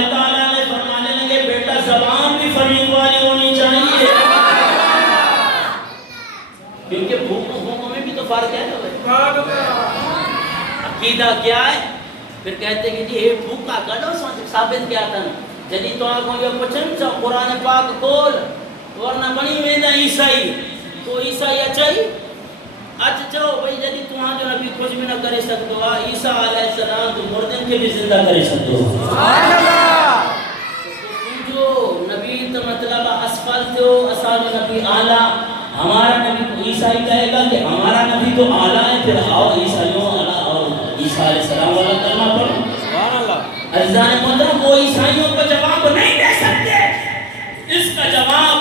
اللہ تعالیٰ نے فرمانے لگے بیٹا زبان بھی فریق والی ہونی چاہیے، کیونکہ بھوکوں میں بھی تو فرق ہے نا۔ عقیدہ کیا ہے؟ پھر کہتے کہ جی یہ بھوکا کڑو ثابت کیا تھا جدی تو آنکھوں یہ پچھن چا قرآن پاک کھول ورنہ بنی ویندہ عیسائی تو عیسائی اچھائی اچھا چاہو بھئی جدی تو جو نبی کچھ بھی نہ کرے سکتو عیسیٰ علیہ السلام تو مردن کے بھی زندہ کرے سکتو سبحان اللہ۔ جو نبی تو مطلب اسفل تھو اسا جو نبی آلہ ہمارا نبی تو عیسائی کہے گا کہ ہمارا نبی تو آلہ ہے، پھر آؤ عیسائیوں اور عیسیٰ علیہ السلام والا کلمہ پڑھو سبحان اللہ۔ عزیزان محترم وہ عیسائیوں کو جواب نہیں دے سکتے، اس کا جواب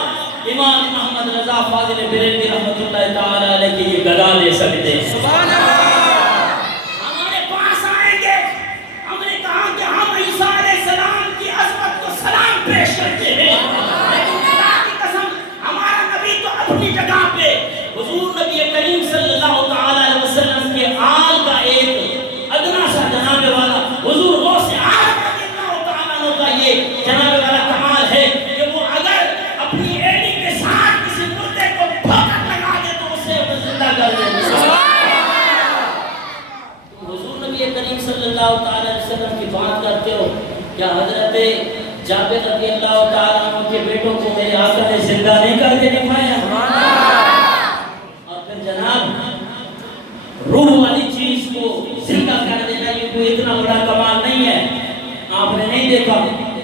امام محمد رضا فاضل بریلوی رحمۃ اللہ تعالی علیہ کی یہ گدا دے سکتے سبحان اللہ۔ ہمارے پاس آئیں گے، ہم نے کہا کہ ہم عیسیٰ علیہ السلام کی عظمت کو سلام پیش کرتے ہیں، لیکن اللہ کی قسم ہمارا نبی تو اپنی جگہ پہ حضور نبی کریم صلی اللہ تعالی علیہ وسلم کے آل کا ایک ادنا سا جناب والا حضور غوث اعظم رضی اللہ تعالیٰ عنہ کا یہ جناب والا کمال ہے کہ وہ اگر اپنی ایڑی کے ساتھ کسی مردے کو ٹھوکر لگا دے تو اسے زندہ کر دے۔ تم حضور نبی کریم صلی اللہ تعالی علیہ وسلم کی بات کرتے ہو، کیا حضرت جابر رضی اللہ تعالیٰ عنہ کے بیٹوں کو میرے آقا نے زندہ نہیں کر کے دکھایا؟ اور پھر جناب روح والی چیز کو زندہ کر دینا یہ کوئی اتنا بڑا کمال نہیں ہے۔ آپ نے نہیں دیکھا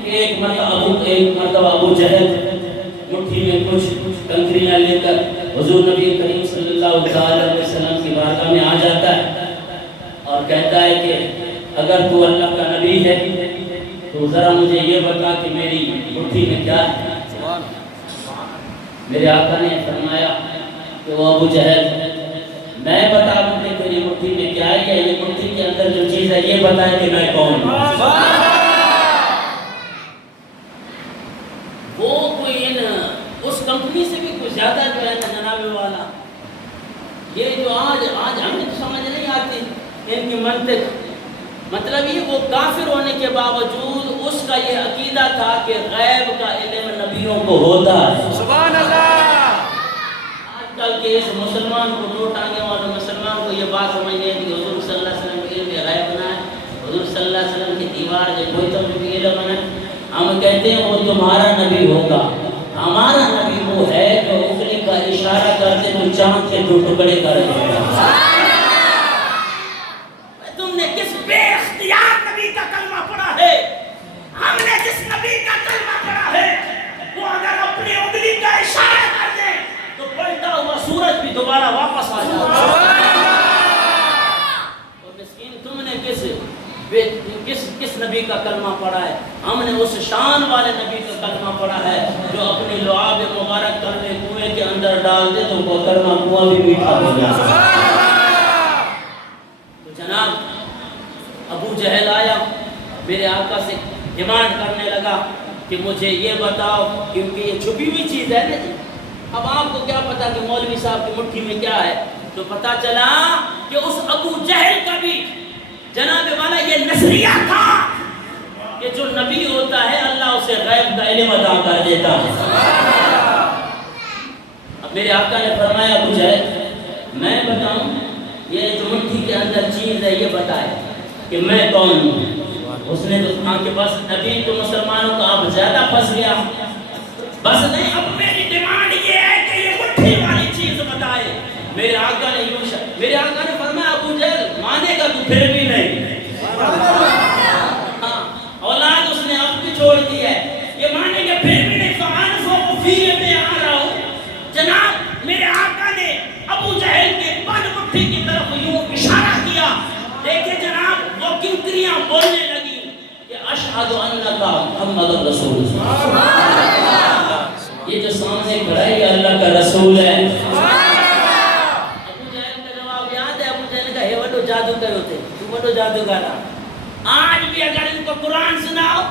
کہ ایک مرتبہ ابو جہل مٹھی میں کچھ کنکریاں لے کر حضور نبی کریم صلی اللہ علیہ وسلم کی بارگاہ میں آ جاتا ہے اور کہتا ہے کہ اگر تو اللہ کا نبی ہے تو ذرا مجھے یہ بتا کہ میری مٹھی میں کیا ہے۔ میرے آقا نے فرمایا کہ وہ ابو جہل میں بتا دوں کہ تیری مٹھی میں کیا ہے، یا یہ مٹھی کے اندر جو چیز ہے یہ بتا ہے کہ میں کون ہوں۔ وہ کوئی اس کمپنی سے بھی کوئی زیادہ جو ہے جناب والا یہ جو آج ہمیں تو سمجھ نہیں آتی ان کی منطق، مطلب یہ وہ کافر ہونے کے باوجود اس کا یہ عقیدہ تھا کہ غیب کا علم نبیوں کو ہوتا ہے سبحان اللہ۔ آج کل کے اس مسلمان کو نوٹ آنے والے مسلمان کو یہ بات سمجھنے کہ حضور صلی اللہ علیہ وسلم کے علم غیب بنا ہے، حضور صلی اللہ علیہ وسلم کی دیوار جو کوئی تو بھی علم بنا ہے، ہم کہتے ہیں وہ تمہارا نبی ہوگا، ہمارا نبی وہ ہے جو انگلی کا اشارہ کرتے تو چاند کے دو ٹکڑے کر دیتا۔ تم نے کس بے اختیار نبی کا کلمہ پڑھا ہے؟ ہم نے جس نبی کا کلمہ پڑھا ہے وہ اگر اپنی انگلی کا اشارہ کر دے تو پلٹا ہوا سورج بھی دوبارہ واپس آ جاتا ہے۔ اور مسکین تم نے کس نبی کا کلمہ پڑھا ہے؟ ہم نے اس شان والے نبی کا کلمہ پڑھا ہے جو اپنی لعاب مبارک کرنے کنویں کے اندر ڈال دے تو وہ کلمہ کنواں بھی میٹھا ہو جاتا ہے۔ تو جناب ابو جہل آیا میرے آقا سے ڈیمانڈ کرنے لگا کہ مجھے یہ بتاؤ، کیونکہ یہ چھپی ہوئی چیز ہے نا جی، اب آپ کو کیا پتا کہ مولوی صاحب کی مٹھی میں کیا ہے؟ تو پتا چلا کہ اس ابو جہل کا بھی جناب والا یہ نظریہ تھا کہ جو نبی ہوتا ہے اللہ اسے غیب کا علم عطا کر دیتا ہے۔ اب میرے آقا نے فرمایا ابو جہل میں بتاؤں یہ جو مٹھی کے اندر چیز ہے یہ بتائے کہ میں کون ہوں۔ اس نے تو کہا کہ بس نبی تو مسلمانوں کا اب زیادہ پھنس گیا، بس نہیں اب میری ڈیمانڈ یہ ہے کہ یہ مٹھی والی چیز بتائے۔ میرے آقا نے فرمایا ابو جہل مانے گا تو پھر بھی نہیں، ہاں اولاد اس نے اب بھی چھوڑ دی ہے، یہ مانے گا پھر بھی نہیں۔ فَعَنْفُ فِيهِ میں آ رہا ہوں جناب میرے آقا نے ابو جہل کے بن مٹھی کی طرف یوں اشارہ کیا، دیکھیں جناب وہ کنکریاں بولنے لگی کہ اشہد انک محمد رسول اللہ، یہ جو سامنے کھڑا ہے یہ اللہ کا رسول ہے۔ ابو جہل کا جواب یاد ہے، ابو جہل کا ہے وڈو جادوگر ہوتے، تو وڈو جادوگر۔ آج بھی اگر ان کو قرآن سناؤ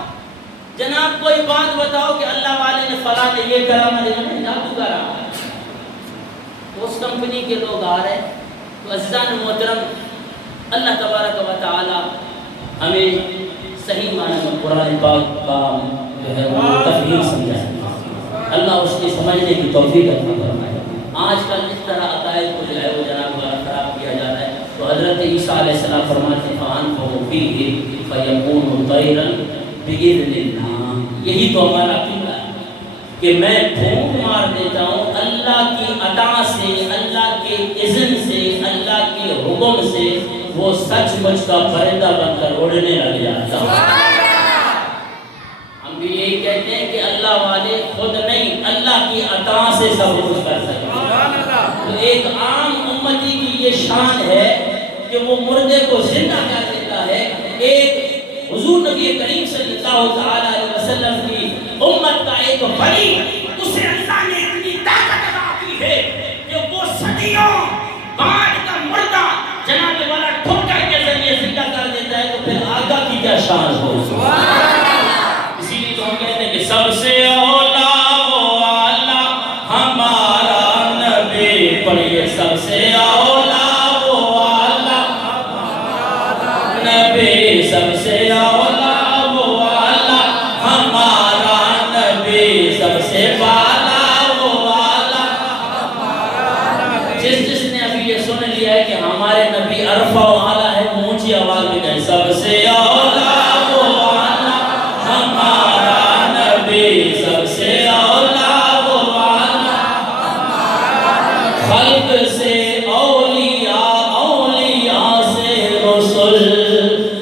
جناب کوئی بات بتاؤ کہ اللہ والے نے فلاں نے یہ کرا میں جادوگر آ، اس کمپنی کے لوگ آ رہے۔ تو عزیزان محترم اللہ تبارک و تعالی ہمیں صحیح معنی میں قرآن پاک کا جو ہے وہ تفہیم سمجھا ہے، اللہ اس کی سمجھنے کی توفیق عطا فرمائے۔ آج کل اس طرح عقائد کو جو ہے وہ جناب والا خراب کیا جا رہا ہے، تو حضرت عیسیٰ علیہ السلام فرماتے ہیں فَأَنْفَخُ فِيهِ فَيَكُونُ طَيْرًا بِإِذْنِ اللَّهِ، یہی تو ہمارا عقیدہ ہے کہ میں پھونک مار دیتا ہوں اللہ کی عطا سے، اللہ کے اذن سے، اللہ کے حکم سے، وہ سچ مچ کا پرندہ بن کر اڑنے لگ جاتا ہے۔ ہم بھی یہی کہتے ہیں کہ اللہ والے خود نہیں، اللہ کی عطا سے سب کچھ کر سکتے ہیں۔ تو ایک عام امتی کی یہ شان ہے کہ وہ مردے کو زندہ کر دیتا ہے۔ ایک حضور نبی کریم صلی اللہ علیہ وسلم کی امت کا ایک ولی، اسے اللہ نے اتنی طاقت عطا کی ہے کہ وہ صدیوں بعد کا مردہ جناب والا ٹھوکر کے ذریعے زندہ کر دیتا ہے، تو پھر آقا کی کیا شان ہو۔ اسی لیے تو ہم کہتے ہیں کہ سب سے اولا وہ اللہ ہمارا نبی، پڑھیے سب سے اولا وہ اللہ ہمارا نبی، سب سے اولا وہ اللہ ہمارا نبی، سب سے بالا وہ اللہ ہمارا نبی۔ جس نے ابھی یہ سن لیا ہے کہ ہمارے نبی عرفہ و اعلیٰ ہے، وہ اونچی آواز میں کہیں سب سے اولا وہ اللہ ہمارا نبی، سب سے اولا وہ اللہ ہمارا نبی۔ خلق سے اولیاء، اولیاء سے رسول،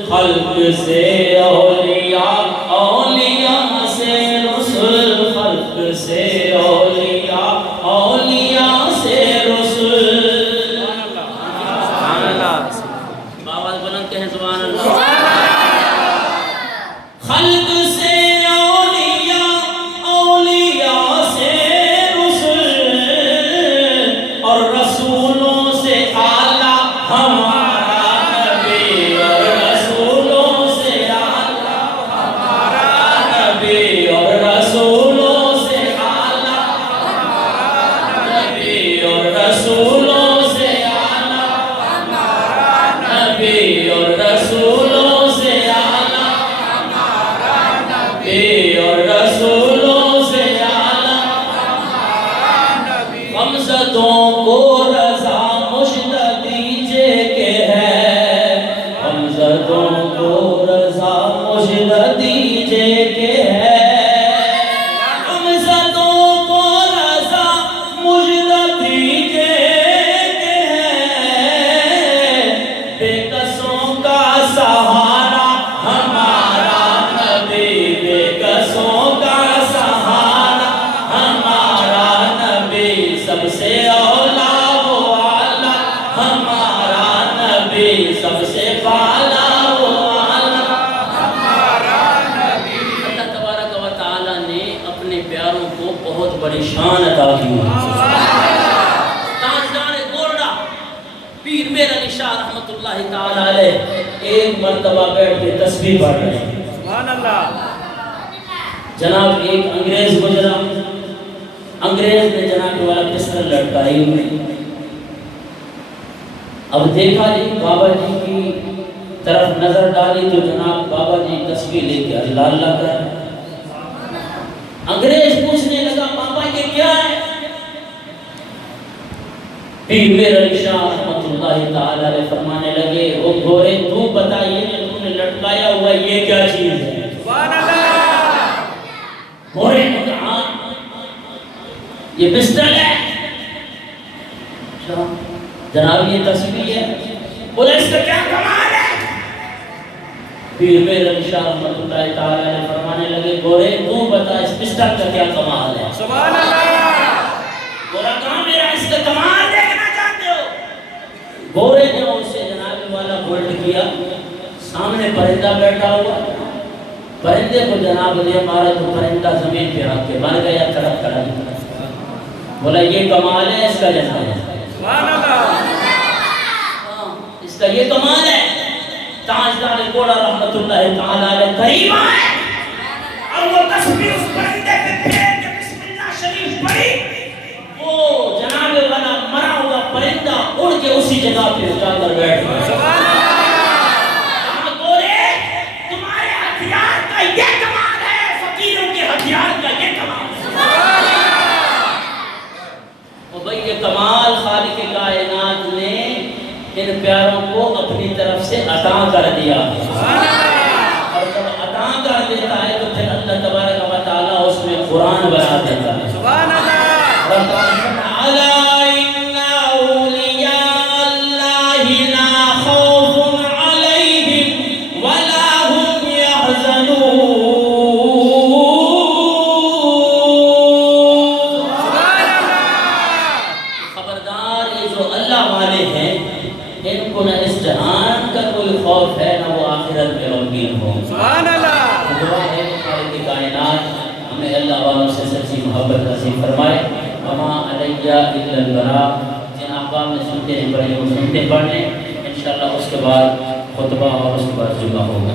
خلق سے اولیاء، اولیاء سے رسول، خلق سے اولیاء، اولیاء سے رسول۔ سبحان اللہ، آواز بلند کہیں سبحان اللہ۔ خلق سے اولیاء، اولیاء سے رسول، اور رسولوں سے اعلیٰ ہمارا نبی، اور رسولوں سے اعلیٰ ہمارا نبی، اور رسولوں سے اعلیٰ ہمارا نبی، اور رسولوں سے اعلیٰ ہمارا نبی، اور رسولوں سے اعلیٰ ہمارا نبی، اور رسولوں سے اعلیٰ ہمارا نبی۔ غمزدوں کو رضا مجھ دیجے کہ ہے، غمزدوں کو رضا مجھ دیجے کہ ہے، غمزدوں کو رضا مجھ دیجے کہ ہے، بے کسوں کا سہارا ہمارا نبی، بے کسوں کا سہارا ہمارا نبی، سب سے اولا وہ اعلیٰ ہمارا نبی، سب سے بالا وہ اعلیٰ ہمارا نبی۔ اللہ تبارک و تعالیٰ نے اپنے پیاروں کو بہت بڑی شان عطا کی ہے۔ تاجدار گورڈا پیر میر علی شاہ رحمت اللہ تعالیٰ علیہ ایک مرتبہ بیٹھ کے تسبیح پڑھ رہے ہیں، سبحان اللہ۔ جناب ایک انگریز گزرا، انگریز نے جناب والا پستل لٹکائی ہوئی، اب دیکھا جی بابا جی کی طرف نظر ڈالی تو جناب بابا جی تسبیح لے کے اللہ اللہ کر رہے ہیں۔ انگریز پوچھنے لگا بابا یہ کیا ہے؟ پیر میر علی شاہ رحمت اللہ تعالیٰ علیہ فرمانے لگے او گورے تو بتائیے کہ تم نے لٹکایا ہوا یہ کیا چیز ہے؟ سبحان اللہ۔ گورے نے کہا یہ پستل ہے۔ جناب یہ تسبیح ہے، بولے اس کا کیا کمال ہے؟ پیر میر علی شاہ رحمت اللہ تعالیٰ علیہ فرمانے لگے گورے تو بتا اس پستل کا کیا کمال ہے؟ سبحان اللہ۔ گورا کہاں میرا اس کا کمال دیکھنا چاہتے ہو؟ گورے نے اسے جناب والا بولٹ کیا، سامنے پرندہ بیٹھا ہوا، پرندے کو جناب نے مارا تو پرندہ زمین پہ آ کے مر گیا، تڑپ کھڑا نہیں۔ بولا یہ کمال ہے اس کا جناب، سبحان اللہ۔ اس کا یہ کمال ہے۔ تاجدار گورا رحمت اللہ تعالیٰ علیہ قریب آئے اور وہ تسبیح اس پرندے پہ پھیر کے بسم اللہ شریف پڑھی، وہ جناب والا مرا ہوا پرندہ اڑ کے اسی جگہ پہ جا کر بیٹھ گیا۔ سبحان اللہ۔ گورے تمہارے ہاتھ کمال خالق کائنات نے ان پیاروں کو اپنی طرف سے عطا کر دیا اور جب عطا کر دیتا ہے تو پھر اللہ تبارک و تعالیٰ اس میں قرآن بنا دیتا ہے سبحان اللہ محبت نصیب فرمائے وما علیہ الا البلاغ جن احکام نے سنتے ہیں پڑھیں وہ سنتے پڑھیں انشاءاللہ اس کے بعد خطبہ اور اس کے بعد جمعہ ہوگا